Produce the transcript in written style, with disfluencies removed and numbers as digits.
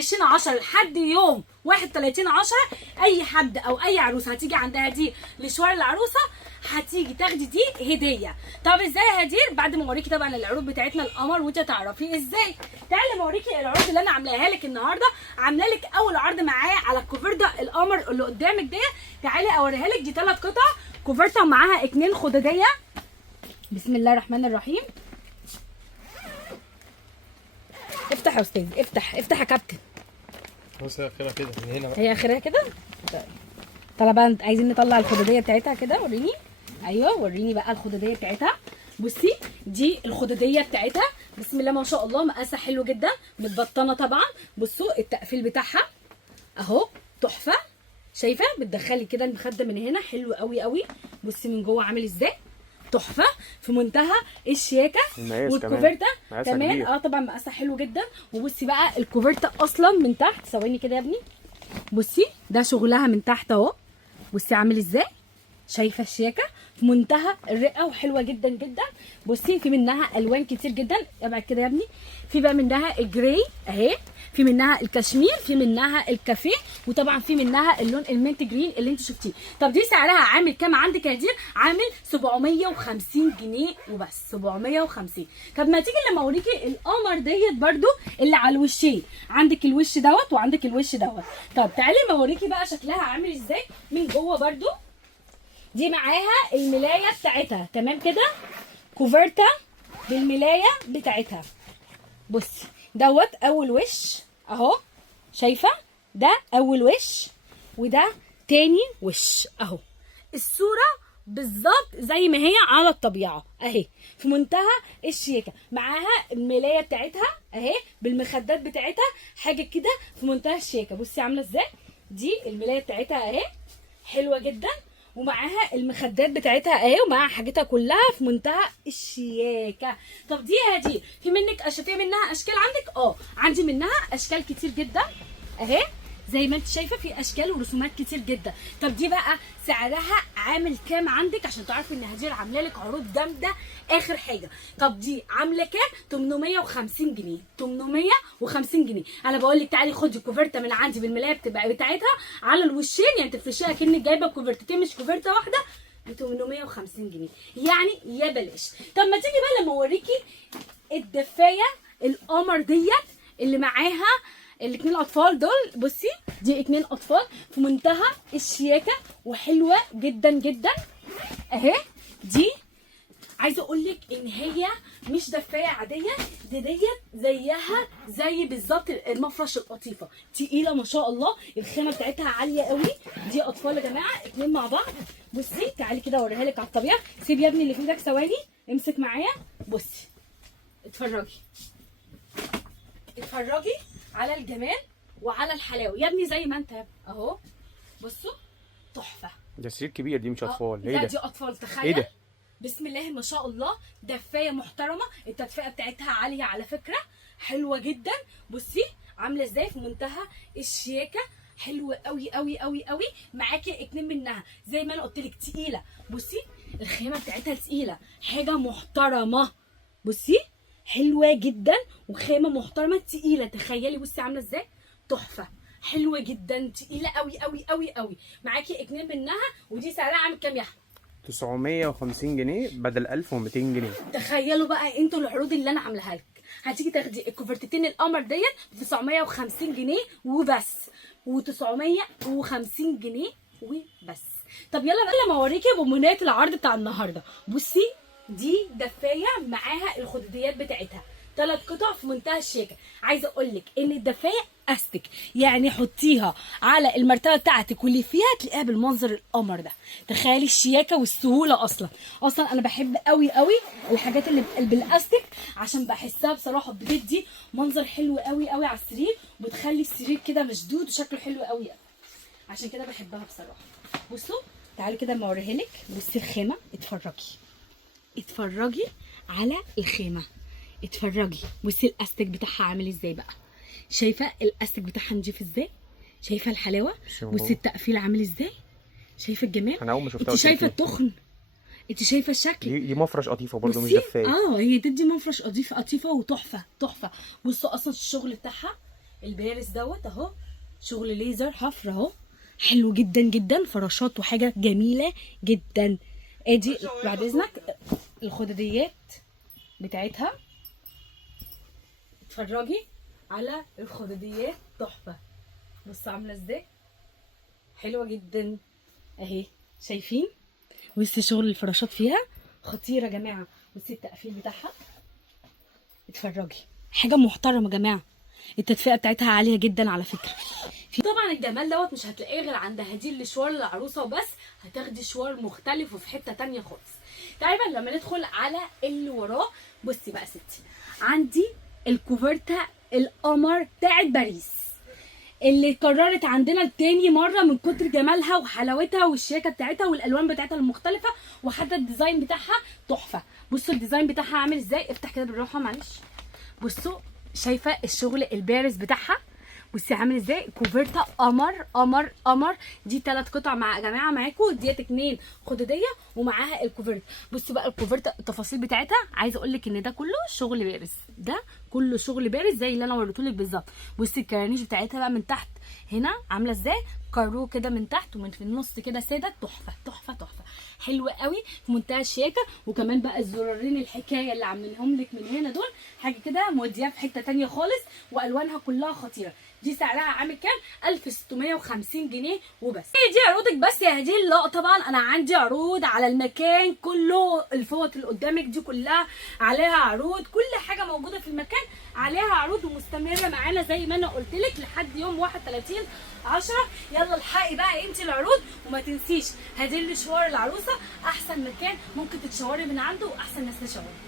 20/10 لحد يوم 31/10 اي حد او اي عروسه هتيجي عندها دي لشوار العروسه هتيجي تاخدي دي هديه. طب ازاي يا هدير؟ بعد ما اوريكي طبعا العروض بتاعتنا القمر وانت تعرفي ازاي. تعالي اوريكي العروض اللي انا عاملاها لك النهارده. عامله لك اول عرض معايا على الكوفرده القمر اللي قدامك دي. تعالي اوريها لك، دي 3 قطع كوفرته ومعاها 2 خداديه. بسم الله الرحمن الرحيم. افتح يا استاذ، افتح يا كابتن. بص هي اخرها كده من هنا بقى. هي اخرها كده. طبعا عايزين نطلع الخداديه بتاعتها كده، وريني. ايوه وريني بقى الخداديه بتاعتها. بصي دي الخداديه بتاعتها، بسم الله ما شاء الله، مقاسها حلو جدا، متبطنه طبعا. بصوا التقفيل بتاعها اهو تحفه. شايفه بتدخلي كده المخده من هنا، حلو قوي قوي. بصي من جوه عامل ازاي، تحفه في منتهى الشياكه. والكوفرته كمان طبعا مقاسها حلو جدا. وبصي بقى الكوفرته اصلا من تحت، ثواني كده يا ابني. بصي ده شغلها من تحت اهو، بصي عامل ازاي، شايفه الشياكه في منتهى الرقه وحلوه جدا جدا. بصي في منها الوان كتير جدا، ابعد كده يا ابني. في بقى منها الجراي اهي، في منها الكشمير، في منها الكافيه، وطبعا في منها اللون المنت جرين اللي انت شفتيه. طب دي سعرها عامل كام عندك يا هدير؟ عامل 750 جنيه وبس، 750. طب ما تيجي لما اوريكي القمر ديت برده اللي على الوشين، عندك الوش دوت وعندك الوش دوت. طب تعالي ما اوريكي بقى شكلها عامل ازاي من جوه برده. دي معاها الملايه بتاعتها، تمام كده، كوفرته بالملايه بتاعتها. بصي دوت اول وش اهو، شايفه ده اول وش وده تاني وش اهو. الصوره بالظبط زي ما هي على الطبيعه اهي، في منتهى الشياكه. معاها الملايه بتاعتها اهي بالمخدات بتاعتها، حاجه كده في منتهى الشياكه. بصي عامله ازاي، دي الملايه بتاعتها اهي حلوه جدا، ومعاها المخدات بتاعتها اهي، ومعاها حاجتها كلها في منتهى الشياكه. طب دي يا هدير في منها اشكال عندك؟ عندي منها اشكال كتير جدا اهي، زي ما انت شايفه في اشكال ورسومات كتير جدا. طب دي بقى سعرها عامل كام عندك عشان تعرفي ان هدير عامله لك عروض جامده اخر حاجه؟ طب دي عامله كام؟ 850 جنيه، 850 جنيه. انا بقول لك تعالي خدي كوفرته من عندي بالملايه بتاعتها على الوشين، يعني تفرشيها كأنك جايبه كوفرتتين مش كوفرته واحده، ب 850 جنيه يعني يا بلاش. طب ما تيجي بقى لما اوريكي الدفايه القمر ديت اللي معاها الاتنين اطفال دول. بصي دي 2 اطفال في منتهى الشياكه وحلوه جدا جدا اهي. دي عايزه اقول لك ان هي مش دفايه عاديه، ديت زيها زي بالظبط المفرش القطيفه، تقيله ما شاء الله، الخامه بتاعتها عاليه قوي. دي اطفال يا جماعه 2 مع بعض. بصي تعالي كده اوريها لك على الطبيعه. سيب يا ابني اللي في ايدك ثواني، امسك معايا. بصي اتفرجي على الجمال وعلى الحلاوه يا ابني، زي ما انت اهو. بصوا تحفه. ده سرير كبير، دي مش اطفال. لا دي اطفال، تخيل. ايه ده؟ بسم الله ما شاء الله، دفايه محترمه، التدفئه بتاعتها عاليه على فكره، حلوه جدا. بصي عامله ازاي في منتهى الشياكه، حلوه قوي قوي قوي قوي. معاكي 2 منها زي ما انا قلت لك، تقيله. بصي الخيمه بتاعتها تقيله، حاجه محترمه. بصي حلوه جدا وخامه محترمه تقيله، تخيلي. بصي عامله ازاي، تحفه، حلوه جدا، تقيله قوي قوي قوي قوي. معاكي 2 منها. ودي سعرها عامل كام يا احمد؟ 950 جنيه بدل 1200 جنيه. تخيلوا بقى انتوا العروض اللي انا عاملاها لك. هتيجي تاخدي الكوفرتتين القمر ديت ب 950 جنيه وبس، و950 جنيه وبس. طب يلا بقى لما اوريكي بمناسبه العرض بتاع النهارده. بصي دي دفايه معاها الخدوديات بتاعتها، 3 قطع في منتهى الشياكه. عايزه اقول لك ان الدفايه استك، يعني حطيها على المرتبه بتاعتك واللي فيها تلاقيها بالمنظر القمر ده. تخيلي الشياكه والسهوله. اصلا انا بحب قوي قوي الحاجات اللي بالاستك، عشان بحسها بصراحه بتدي منظر حلو قوي قوي على السرير، وبتخلي السرير كده مشدود وشكله حلو قوي، عشان كده بحبها بصراحه. بصوا تعالي كده اما اوريها لك. بصي الخيمه، اتفرجي على الخيمه، اتفرجي. بصي الاستك بتاعها عامل ازاي بقى، شايفه الاستك بتاعها نضيف ازاي، شايفه الحلاوه. بصي التقفيل عامل ازاي، شايفه الجمال. انا اول ما شفتها انت شايفه التخن، انت شايفه الشكل. دي مفرش قطيفه برده مش دفايه. هي تدي مفرش قطيفه وتحفه. بصوا اصلا الشغل بتاعها البارز دوت اهو، شغل ليزر حفر اهو، حلو جدا جدا، فراشات وحاجه جميله جدا. ادي بعد اذنك الخدديات بتاعتها، اتفرجي على الخدديات تحفه. بص عامله ازاي، حلوه جدا اهي، شايفين؟ بصي شغل الفراشات فيها خطيره يا جماعه. بصي التقفيل بتاعها، اتفرجي، حاجه محترمه يا جماعه. التدفئه بتاعتها عاليه جدا على فكره. في طبعا الجمال دوت مش هتلاقيه غير عند هديل لشوار العروسه وبس، هتاخدي شوار مختلف وفي حته تانية خالص. تقريبا لما ندخل على اللي وراه، بصي بقى ستي، عندي الكوفرتا القمر بتاعت باريس اللي اتكررت عندنا التاني مره من كتر جمالها وحلاوتها والشياكه بتاعتها والالوان بتاعتها المختلفه، وحتى الديزاين بتاعها تحفه. بصوا الديزاين بتاعها عامل ازاي، افتح كده بالراحه معلش. بصوا شايفه الشغل البارز بتاعها، بصي عامل ازاي، كوفرتا قمر قمر قمر. دي 3 قطع مع يا جماعه معاكم، ديت 2 خدوديه ومعاها الكوفرتا. بصوا بقى الكوفرتا التفاصيل بتاعتها، عايزه اقول لك ان ده كله شغل بارز، ده كله شغل بارز زي اللي انا وريتهولك بالظبط. بصي الكرانيش بتاعتها بقى من تحت هنا عامله ازاي، كارو كده من تحت ومن في النص كده ساده، تحفه تحفه تحفه، حلوه قوي في منتهى الشياكه. وكمان بقى الزرارين الحكايه اللي عاملينهم لك من هنا دول، حاجه كده مودياها في حته تانية خالص، والوانها كلها خطيره. دي سعرها عامل كام؟ 1650 جنيه وبس. هي دي عروضك بس يا هديل؟ لا طبعا انا عندي عروض على المكان كله، الفوط اللي قدامك دي كلها عليها عروض، كل حاجه موجوده في المكان عليها عروض ومستمره معانا زي ما انا قلت لك لحد يوم 31/10. يلا الحقي بقى انت العروض، وما تنسيش هديل مشوار العروسه احسن مكان ممكن تتشوري من عنده واحسن ناس تشوري.